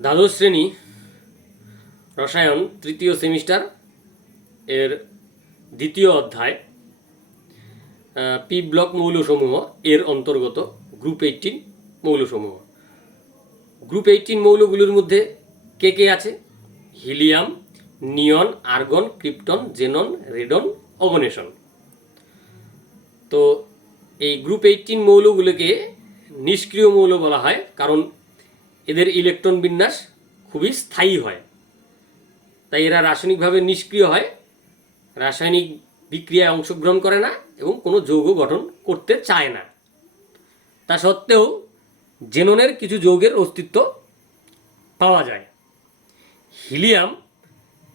দ্বাদশ শ্রেণী রসায়ন তৃতীয় সেমিস্টার এর দ্বিতীয় অধ্যায় পি ব্লক মৌলসমূহ এর অন্তর্গত গ্রুপ 18 মৌলসমূহ। গ্রুপ 18 মৌলগুলোর মধ্যে কে কে আছে? হিলিয়াম, নিয়ন, আর্গন, ক্রিপ্টন, জেনন, রেডন, অগনেশন। তো এই গ্রুপ 18 মৌলগুলোকে নিষ্ক্রিয় মৌল বলা হয়, কারণ এদের ইলেকট্রন বিন্যাস খুবই স্থায়ী হয়, তাই এরা রাসায়নিকভাবে নিষ্ক্রিয় হয়, রাসায়নিক বিক্রিয়ায় অংশগ্রহণ করে না এবং কোনো যৌগ গঠন করতে চায় না। তা সত্ত্বেও জেননের কিছু যৌগের অস্তিত্ব পাওয়া যায়। হিলিয়াম,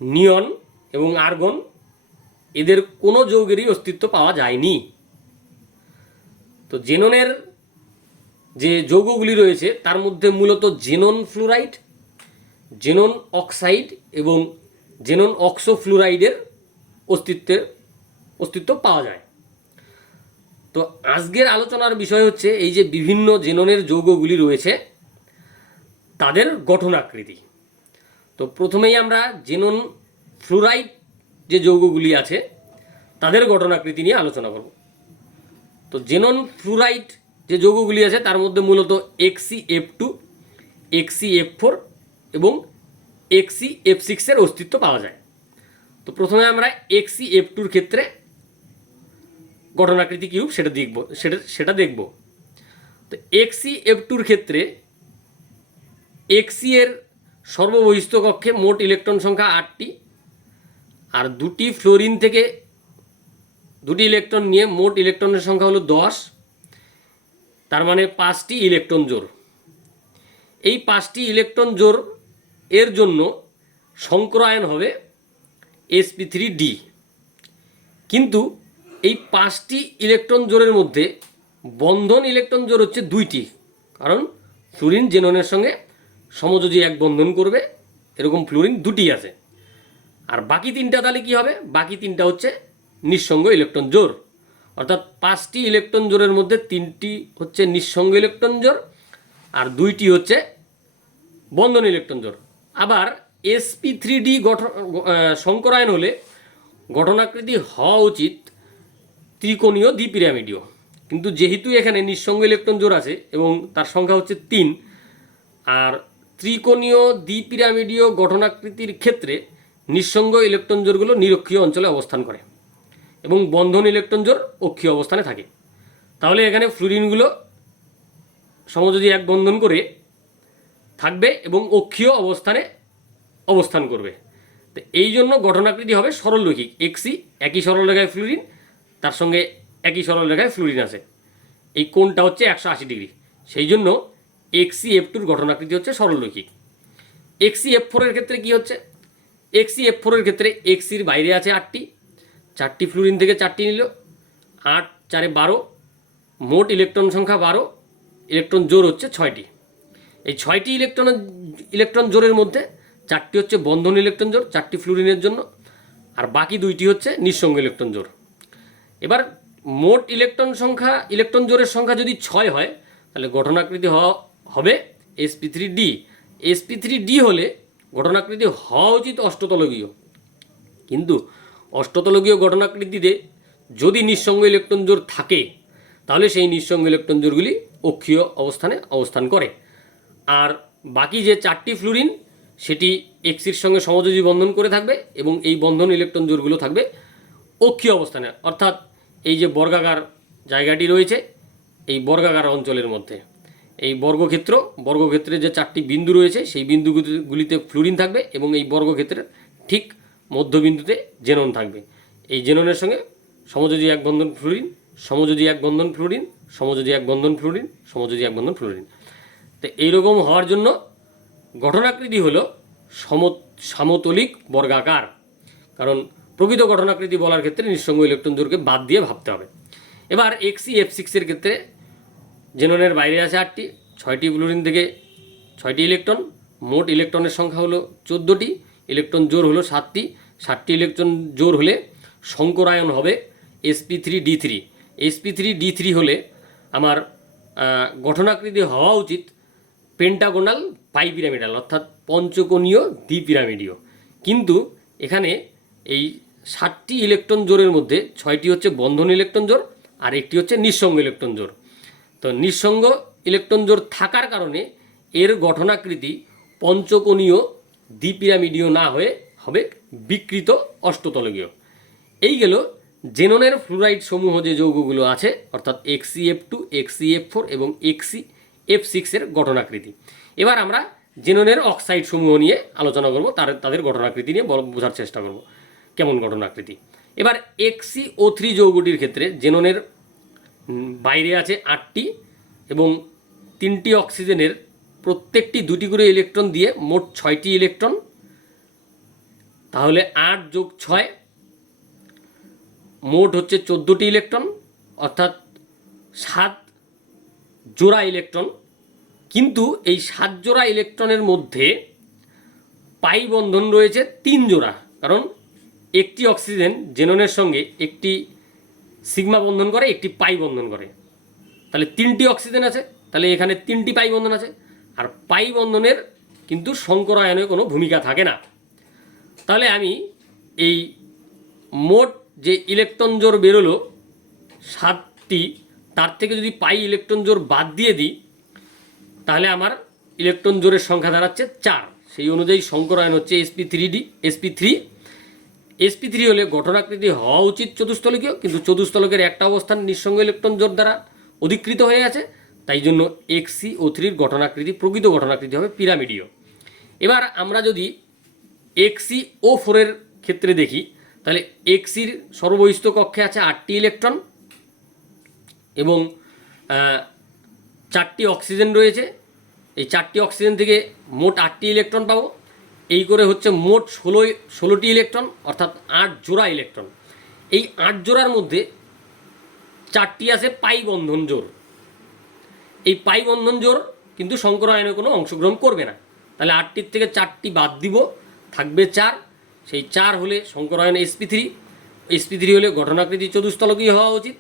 নিয়ন এবং আর্গন এদের কোনো যৌগেরই অস্তিত্ব পাওয়া যায়নি। তো জেননের যে যৌগগুলি রয়েছে তার মধ্যে মূলত জেনন ফ্লুরাইড, জেনন অক্সাইড এবং জেনন অক্সোফ্লুরাইডের অস্তিত্ব পাওয়া যায়। তো আজকের আলোচনার বিষয় হচ্ছে এই যে বিভিন্ন জেননের যৌগগুলি রয়েছে তাদের গঠনাকৃতি। তো প্রথমেই আমরা জেনন ফ্লুরাইড যে যৌগগুলি আছে তাদের গঠনাকৃতি নিয়ে আলোচনা করব। তো জেনন ফ্লুরাইড যে যৌগগুলি আছে তার মধ্যে মূলত XeF2, XeF4 এবং XeF6 এর অস্তিত্ব পাওয়া যায়। তো প্রথমে আমরা XeF2 ক্ষেত্রে গঠনাকৃতি কিরূপ সেটা দেখব। তো XeF2 ক্ষেত্রে Xe এর সর্ববহিস্থ কক্ষে মোট ইলেকট্রন সংখ্যা 8টি, আর দুটি ফ্লোরিন থেকে দুটি ইলেকট্রন নিয়ে মোট ইলেকট্রনের সংখ্যা হলো 10, তার মানে 5টি ইলেকট্রন জোড়। এই 5টি ইলেকট্রন জোড় এর জন্য সংকরায়ন হবে sp3d। কিন্তু এই 5টি ইলেকট্রন জোড়ের মধ্যে বন্ধন ইলেকট্রন জোড় হচ্ছে 2টি, কারণ ফ্লুরিন জেননের সঙ্গে সমযোজী এক বন্ধন করবে, এরকম ফ্লুরিন 2টি আছে। আর বাকি 3টা তাহলে কী হবে? বাকি 3টা হচ্ছে নিঃসঙ্গ ইলেকট্রন জোড়, অর্থাৎ 5টি ইলেকট্রন জোড়ের মধ্যে 3টি হচ্ছে নিঃসঙ্গ ইলেকট্রন জোড় আর 2টি হচ্ছে বন্ধন ইলেকট্রন জোড়। আবার sp3d সংকরায়ন হলে গঠনাকৃতি হওয়া উচিত ত্রিকোণীয় দ্বিপিরামিডীয়, কিন্তু যেহেতু এখানে নিঃসঙ্গ ইলেকট্রন জোড় আছে এবং তার সংখ্যা হচ্ছে 3, আর ত্রিকোণীয় দ্বিপিরামিডীয় গঠনাকৃতির ক্ষেত্রে নিঃসঙ্গ ইলেকট্রন জোড়গুলো নিরক্ষীয় অঞ্চলে অবস্থান করে এবং বন্ধন ইলেকট্রন জোড় অক্ষীয় অবস্থানে থাকে। তাহলে এখানে ফ্লুরিনগুলো সমযোজী এক বন্ধন করে থাকবে এবং অক্ষীয় অবস্থানে অবস্থান করবে। তো এই জন্য গঠনাকৃতি হবে সরলরৈখিক। Xe একই সরলরেখায় ফ্লুরিন, তার সঙ্গে একই সরলরেখায় ফ্লুরিন আছে, এই কোণটা হচ্ছে 180 ডিগ্রি, সেই জন্য XeF2 গঠনাকৃতি হচ্ছে সরলরৈখিক। XeF4 এর ক্ষেত্রে কি হচ্ছে? XeF4 এর ক্ষেত্রে Xe বাইরে আছে 8টি, 4টি ফ্লুরিন থেকে 4টি নিল, 8 4 12, মোট ইলেকট্রন সংখ্যা 12, ইলেকট্রন জোড় হচ্ছে 6টি। এই 6টি ইলেকট্রন জোড়ের মধ্যে 4টি হচ্ছে বন্ধন ইলেকট্রন জোড় 4টি ফ্লুরিনের জন্য, আর বাকি 2টি হচ্ছে নিঃসঙ্গ ইলেকট্রন জোড়। এবার মোট ইলেকট্রন জোড়ের সংখ্যা যদি 6 হয় তাহলে গঠনাকৃতি হবে sp3d। sp3d হলে গঠনাকৃতি হওয়া উচিত অষ্টতলগীয়, কিন্তু অষ্টতলগীয় গঠনাকৃতিতে যদি নিঃসঙ্গ ইলেকট্রন জোড় থাকে তাহলে সেই নিঃসঙ্গ ইলেকট্রন জোড়গুলি অক্ষীয় অবস্থানে অবস্থান করে, আর বাকি যে 4টি ফ্লুরিন সেটি Xeর সঙ্গে সমযোজী বন্ধন করে থাকবে এবং এই বন্ধন ইলেকট্রন জোড়গুলো থাকবে অক্ষীয় অবস্থানে, অর্থাৎ এই যে জায়গাটি রয়েছে এই বর্গাকার অঞ্চলের মধ্যে, এই বর্গক্ষেত্রে যে 4টি বিন্দু রয়েছে সেই বিন্দুগুলিতে ফ্লুরিন থাকবে এবং এই বর্গক্ষেত্রের ঠিক মধ্যবিন্দুতে জেনন থাকবে। এই জেননের সঙ্গে সমযোজী এক বন্ধন ফ্লুরিন, সমযোজী এক বন্ধন ফ্লুরিন, সমযোজী এক বন্ধন ফ্লুরিন, সমযোজী এক বন্ধন ফ্লুরিন। তো এইরকম হওয়ার জন্য গঠনাকৃতি হলো সমতলিক বর্গাকার, কারণ প্রকৃত গঠনাকৃতি বলার ক্ষেত্রে নিঃসঙ্গ ইলেকট্রন জোড়কে বাদ দিয়ে ভাবতে হবে। এবার XeF6 এর ক্ষেত্রে জেননের বাইরে আছে 8টি, 6টি ফ্লুরিন থেকে 6টি ইলেকট্রন, মোট ইলেকট্রনের সংখ্যা হলো 14টি, ইলেকট্রন জোড় হলো 7টি, 7টি ইলেকট্রন জোড় হলে সংকরায়ন হবে sp3d3। sp3d3 হলে আমার গঠনাকৃতি হওয়া উচিত পেন্টাগোনাল বাইপিরামিডাল অর্থাৎ পঞ্চকোণীয় দ্বিপিরামিডীয়। কিন্তু এখানে এই 7টি ইলেকট্রন জোড়ের মধ্যে 6টি হচ্ছে বন্ধন ইলেকট্রন জোড় আর একটি হচ্ছে নিঃসঙ্গ ইলেকট্রন জোড়। তো নিঃসঙ্গ ইলেকট্রন জোড় থাকার কারণে এর গঠনাকৃতি পঞ্চকোণীয় দ্বিপিরামিডীয় না হয়ে হবে বিকৃত অষ্টতলকীয়। এই গেল জেননের ফ্লুরাইড সমূহ যে যৌগগুলো আছে অর্থাৎ XeF2, XeF4 এবং XeF6 এর গঠনাকৃতি। এবার আমরা জেননের অক্সাইড সমূহ নিয়ে আলোচনা করব, তাদের গঠনাকৃতি নিয়ে বোঝার চেষ্টা করব কেমন গঠনাকৃতি। এবার XeO3 যৌগটির ক্ষেত্রে জেননের বাইরে আছে 8টি এবং 3টি অক্সিজেনের প্রত্যেকটি 2টি করে ইলেকট্রন দিয়ে মোট 6টি ইলেকট্রন, তাহলে 8 যোগ 6 মোট হচ্ছে 14টি ইলেকট্রন অর্থাৎ 7 জোড়া ইলেকট্রন। কিন্তু এই 7 জোড়া ইলেকট্রনের মধ্যে পাই বন্ধন রয়েছে 3 জোড়া, কারণ একটি অক্সিজেন জেননের সঙ্গে একটি সিগমা বন্ধন করে, একটি পাই বন্ধন করে। তাহলে 3টি অক্সিজেন আছে, তাহলে এখানে 3টি পাই বন্ধন আছে। আর পাই বন্ধনের কিন্তু সংকরায়নে কোনো ভূমিকা থাকে না। তাহলে আমি এই মোট যে ইলেকট্রন জোড় বেরোলো 7টি, তার থেকে যদি পাই ইলেকট্রন জোড় বাদ দিয়ে দিই তাহলে আমার ইলেকট্রন জোড়ের সংখ্যা দাঁড়াচ্ছে 4। সেই অনুযায়ী সংকরায়ন হচ্ছে sp3 হলে গঠনাকৃতি হওয়া উচিত চতুস্তলকীয়, কিন্তু চতুস্তলকের একটা অবস্থান নিঃসঙ্গ ইলেকট্রন জোড় দ্বারা অধিকৃত হয়ে আছে, তাই জন্য XeO3 গঠনাকৃতি প্রকৃত গঠনাকৃতি হবে পিরামিডীয়। এবার আমরা যদি XeO4 এর ক্ষেত্রে দেখি তাহলে Xeর সর্ববহিস্থ কক্ষে আছে 8টি ইলেকট্রন এবং 4টি অক্সিজেন রয়েছে। এই 4টি অক্সিজেন থেকে মোট 8টি ইলেকট্রন পাবো। এই করে হচ্ছে মোট 16টি ইলেকট্রন অর্থাৎ 8 জোড়া ইলেকট্রন। এই 8 জোড়ার মধ্যে 4টি আছে পাই বন্ধন জোড়। এই পাই বন্ধন জোড় কিন্তু সংকরায়নে কোনো অংশগ্রহণ করবে না, তাহলে 8টির থেকে 4টি বাদ দিব, থাকবে 4। সেই 4 হলে সংকরায়ন sp3 হলে গঠনাকৃতি চতুস্তলকীয় হওয়া উচিত।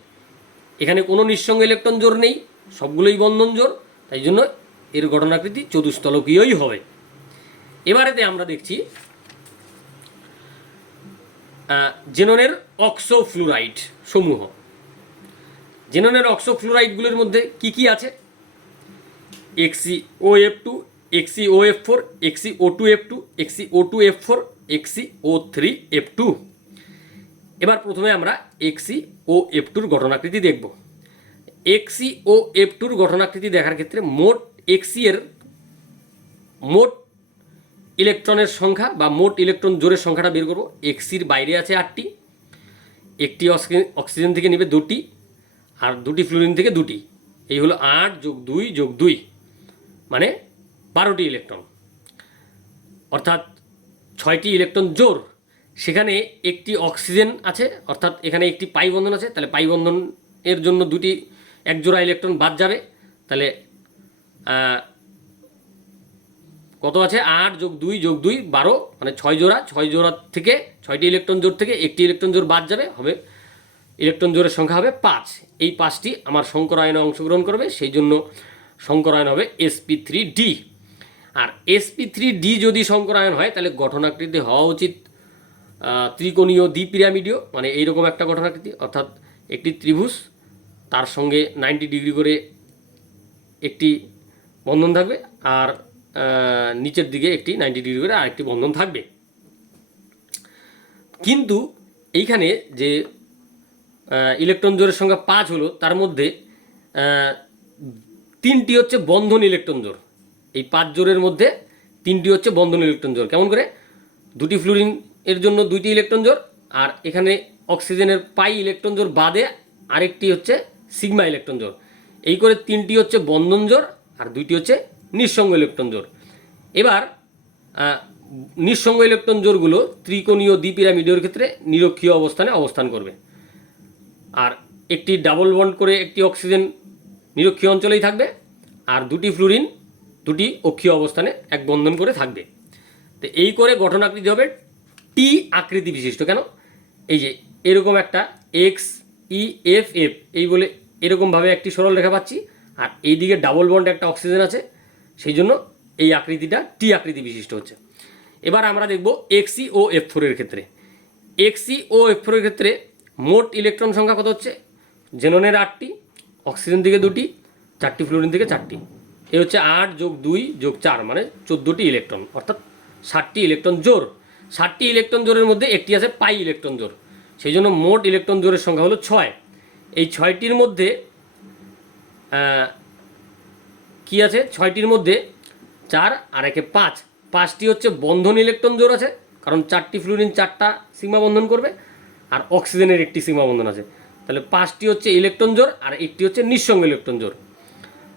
এখানে কোনো নিঃসঙ্গ ইলেকট্রন জোড় নেই, সবগুলোই বন্ধন জোড়, তাই জন্য এর গঠনাকৃতি চতুস্তলকীয়ই হবে। এবারেতে আমরা দেখছি জেননের অক্সোফ্লুরাইড সমূহ। জেননের অক্সোফ্লুরাইডগুলোর মধ্যে কি কি আছে? XeOF2, XeOF4, XeO2F2, XeO2F4, XeO3F2। এবার প্রথমে আমরা XeOF2 গঠনাকৃতি দেখব। XeOF2 গঠনাকৃতি দেখার ক্ষেত্রে মোট Xe এর মোট ইলেকট্রনের সংখ্যা বা মোট ইলেকট্রন জোড়ের সংখ্যাটা বের করব। Xeর বাইরে আছে 8টি, একটি অক্সিজেন থেকে নেবে 2টি আর 2টি ফ্লুরিন থেকে 2টি। এই হলো 8 যোগ 2 যোগ 2 মানে 12টি ইলেকট্রন, অর্থাৎ 6টি ইলেকট্রন জোড়। সেখানে একটি অক্সিজেন আছে, অর্থাৎ এখানে একটি পাই বন্ধন আছে, তাহলে পাই বন্ধন এর জন্য 2টি 1 জোড়া ইলেকট্রন বাদ যাবে। তাহলে কত আছে? 8 যোগ 2 যোগ 2 12 মানে 6 জোড়া। 6 জোড়া থেকে 6টি ইলেকট্রন জোড় থেকে একটি ইলেকট্রন জোড় বাদ যাবে, হবে ইলেকট্রন জোড়ের সংখ্যা হবে 5। এই 5টি আমার সংকরায়নে অংশগ্রহণ করবে, সেই জন্য সংকরায়ন হবে sp3d। আর sp3d যদি সংকরায়ন হয় তাহলে গঠনাকৃতি হওয়া উচিত ত্রিকোণীয় দ্বিপিরামিডীয়, মানে এইরকম একটা গঠনাকৃতি, অর্থাৎ একটি ত্রিভুজ, তার সঙ্গে 90 ডিগ্রি করে একটি বন্ধন থাকবে আর নিচের দিকে একটি 90 ডিগ্রি করে আরেকটি বন্ধন থাকবে। কিন্তু এইখানে যে ইলেকট্রন জোড়ের সংখ্যা 5 হলো, তার মধ্যে 3টি হচ্ছে বন্ধন ইলেকট্রন জোড়। এই 5 জোড়ের মধ্যে 3টি হচ্ছে বন্ধন ইলেকট্রন জোড়। কেমন করে? 2টি ফ্লুরিন এর জন্য 2টি ইলেকট্রন জোড়, আর এখানে অক্সিজেনের পাই ইলেকট্রন জোড় বাদে আরেকটি হচ্ছে সিগমা ইলেকট্রন জোড়। এই করে 3টি হচ্ছে বন্ধন জোড় আর 2টি হচ্ছে নিঃসঙ্গ ইলেকট্রন জোড়। এবার নিঃসঙ্গ ইলেকট্রন জোড়গুলো ত্রিকোণীয় দ্বিপিরামিডীয় ক্ষেত্রে নিরক্ষীয় অবস্থানে অবস্থান করবে, আর একটি ডাবল বন্ড করে একটি অক্সিজেন নিরক্ষীয় অঞ্চলেই থাকবে, আর 2টি ফ্লুরিন 2টি অক্ষীয় অবস্থানে এক বন্ধন করে থাকবে। তো এই করে গঠনাকৃতি হবে টি আকৃতি বিশিষ্ট। কেন? এই যে এরকম একটা XeFF এই বলে এরকমভাবে একটি সরল রেখা পাচ্ছি, আর এইদিকে ডাবল বন্ড একটা অক্সিজেন আছে, সেই জন্য এই আকৃতিটা টি আকৃতি বিশিষ্ট হচ্ছে। এবার আমরা দেখব এক্সি ও F4 এর ক্ষেত্রে। এক্সি ও F4 এর ক্ষেত্রে মোট ইলেকট্রন সংখ্যা কত হচ্ছে? জেননের 8টি, অক্সিজেন থেকে 2টি, 4টি ফ্লোরিন থেকে 4টি। এ হচ্ছে 8 যোগ 2 যোগ 4 মানে 14টি ইলেকট্রন, অর্থাৎ 60টি ইলেকট্রন জোড়। 60টি ইলেকট্রন জোড়ের মধ্যে একটি আছে পাই ইলেকট্রন জোড়, সেই জন্য মোট ইলেকট্রন জোড়ের সংখ্যা হলো 6। এই 6টির মধ্যে কি আছে? 6টির মধ্যে 4 আর 1 5, 5টি হচ্ছে বন্ধন ইলেকট্রন জোড় আছে, কারণ 4টি ফ্লুরিন 4টা সিগমা বন্ধন করবে, আর অক্সিজেনের একটি সিগমা বন্ধন আছে। তাহলে 5টি হচ্ছে ইলেকট্রন জোড় আর একটি হচ্ছে নিঃসঙ্গ ইলেকট্রন জোড়।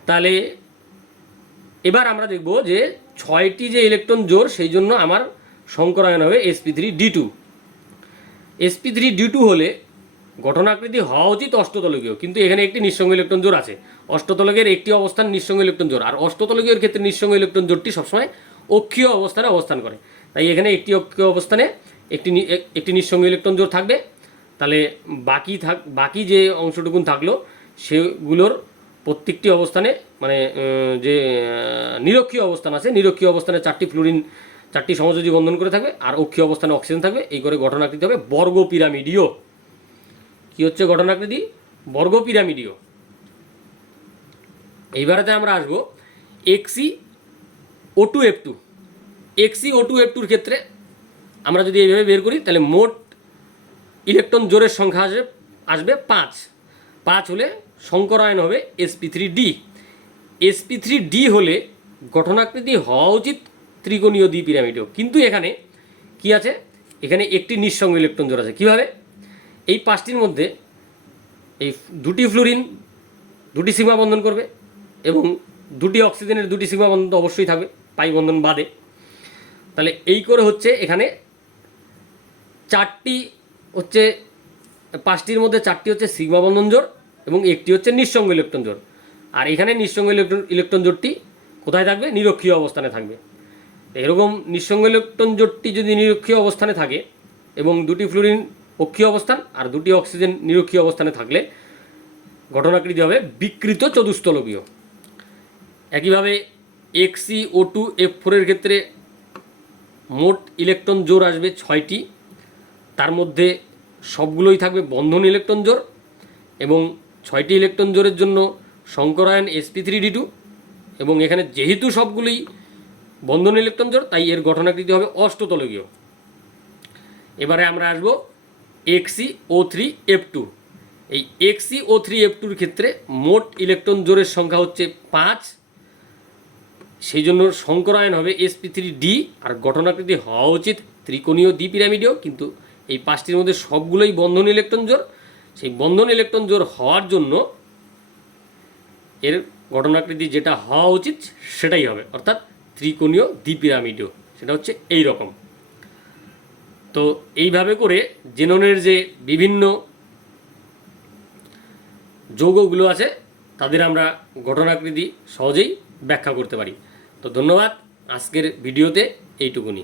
তাহলে এবার আমরা দেখব যে 6টি যে ইলেকট্রন জোড়, সেই জন্য আমার সংকরায়ন হবে sp3d2। sp3d2 হলে গঠনাকৃতি হওয়া উচিত অষ্টতলকীয়, কিন্তু এখানে একটি নিঃসঙ্গ ইলেকট্রন জোড় আছে। অষ্টতলকের একটি অবস্থান নিঃসঙ্গ ইলেকট্রন জোড়, আর অষ্টতলকীয় ক্ষেত্রে নিঃসঙ্গ ইলেকট্রন জোড়টি সবসময় অক্ষীয় অবস্থানে অবস্থান করে। তাই এখানে একটি অক্ষীয় অবস্থানে একটি নিঃসঙ্গ ইলেকট্রন জোড় থাকবে। তাহলে বাকি যে অংশটুকুন থাকলো সেগুলোর প্রত্যেকটি অবস্থানে মানে যে নিরক্ষীয় অবস্থান আছে, নিরক্ষীয় অবস্থানে 4টি ফ্লুরিন 4টি সমযোজী বন্ধন করে থাকবে, আর অক্ষীয় অবস্থানে অক্সিজেন থাকবে। এই করে গঠনাকৃতি হবে বর্গ পিরামিডীয়। কি হচ্ছে গঠনাকৃতি? বর্গ পিরামিডীয়। এইবারেতে আমরা আসবো XeO2F2। XeO2F2 ক্ষেত্রে আমরা যদি এইভাবে বের করি, তাহলে মোট ইলেকট্রন জোড়ের সংখ্যা আসবে 5। 5 হলে সংকরায়ন হবে sp3d। sp3d হলে গঠনাকৃতি হওয়া উচিত ত্রিকোণীয় দ্বিপিরামিডীয়, কিন্তু এখানে কি আছে? এখানে একটি নিঃসঙ্গ ইলেকট্রন জোড় আছে। কীভাবে? এই 5টির মধ্যে এই 2টি ফ্লুরিন 2টি সিগমা বন্ধন করবে, এবং 2টি অক্সিজেনের 2টি সিগমা বন্ধন তো অবশ্যই থাকবে, পাই বন্ধন বাদে। তাহলে এই করে হচ্ছে এখানে 4টি হচ্ছে 5টির মধ্যে 4টি হচ্ছে সিগমা বন্ধন জোড় এবং একটি হচ্ছে নিঃসঙ্গ ইলেকট্রন জোড়। আর এখানে নিঃসঙ্গ ইলেকট্রন জোড়টি কোথায় থাকবে? নিরক্ষীয় অবস্থানে থাকবে। এরকম নিঃসঙ্গ ইলেকট্রন জোড়টি যদি নিরক্ষীয় অবস্থানে থাকে এবং 2টি ফ্লুরিন অক্ষীয় অবস্থান আর 2টি অক্সিজেন নিরক্ষীয় অবস্থানে থাকলে গঠনাকৃতি হবে বিকৃত চতুস্তলকীয়। একইভাবে XeO2F4 এর ক্ষেত্রে মোট ইলেকট্রন জোড় আসবে 6টি, তার মধ্যে সবগুলোই থাকবে বন্ধন ইলেকট্রন জোড়, এবং 6টি ইলেকট্রন জোড়ের জন্য সংকরায়ন sp3d2, এবং এখানে যেহেতু সবগুলোই বন্ধন ইলেকট্রন জোড় তাই এর গঠনাকৃতি হবে অষ্টতলকীয়। এবারে আমরা আসবো XeO3F2। এই XeO3F2 এর ক্ষেত্রে মোট ইলেকট্রন জোড়ের সংখ্যা হচ্ছে 5, সেই জন্য সংকরায়ন হবে sp3d, আর গঠনাকৃতি হওয়া উচিত ত্রিকোণীয় দ্বিপিরামিডীয়, কিন্তু এই 5টির মধ্যে সবগুলোই বন্ধন ইলেকট্রন জোড়। সেই বন্ধন ইলেকট্রন জোড় হওয়ার জন্য এর গঠনাকৃতি যেটা হওয়া উচিত সেটাই হবে, অর্থাৎ ত্রিকোণীয় দ্বিপিরামিডীয়। সেটা হচ্ছে এই রকম। তো এইভাবে করে জেননের যে বিভিন্ন যৌগগুলো আছে তাদের আমরা গঠনাকৃতি সহজেই ব্যাখ্যা করতে পারি। তো ধন্যবাদ, আজকের ভিডিওতে এইটুকুনি।